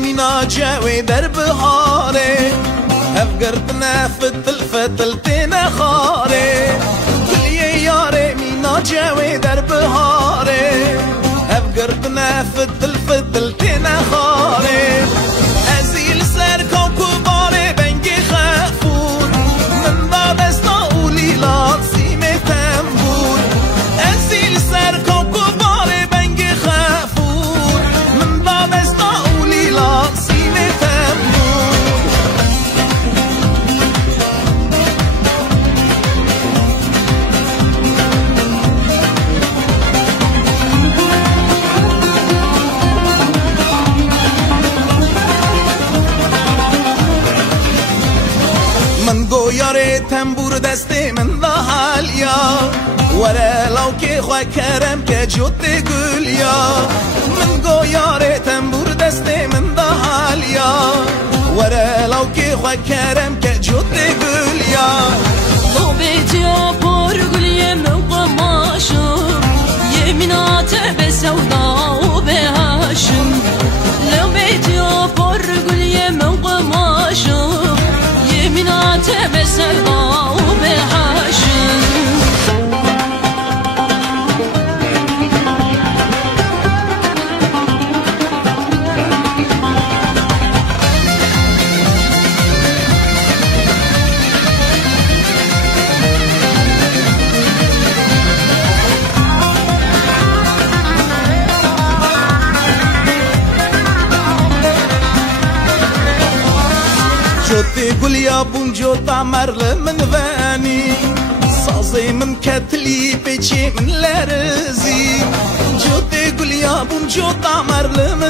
يمينا جاوي درب هاري افقرتنا فتل تنخاري كل ياري مينا جاوي درب هاري افقرتنا فتل تنخاري ازيل سر كوكباري بنجي خافور من بعد استاولي لات سيمي تنبور ازيل سر كوكباري بنجي خافور من بعد استاولي لات سيمي تنبور من گویاره تنبور دسته من دهالیا وره لو که خواه کرم که جد گلیا من گویاره تنبور دسته من دهالیا وره لو که خواه کرم که جد گلیا لو بیتیا پر گلیه من قماشم یمینات به سودا و به هاشم لو بیتیا پر گلیه من قماشم يمينات بسرقة وبحاشم جوتي قول يا بونجو تعمر من فاني صازي من كتلي بيجي من لارزي جوتي قول يا بونجو تعمر من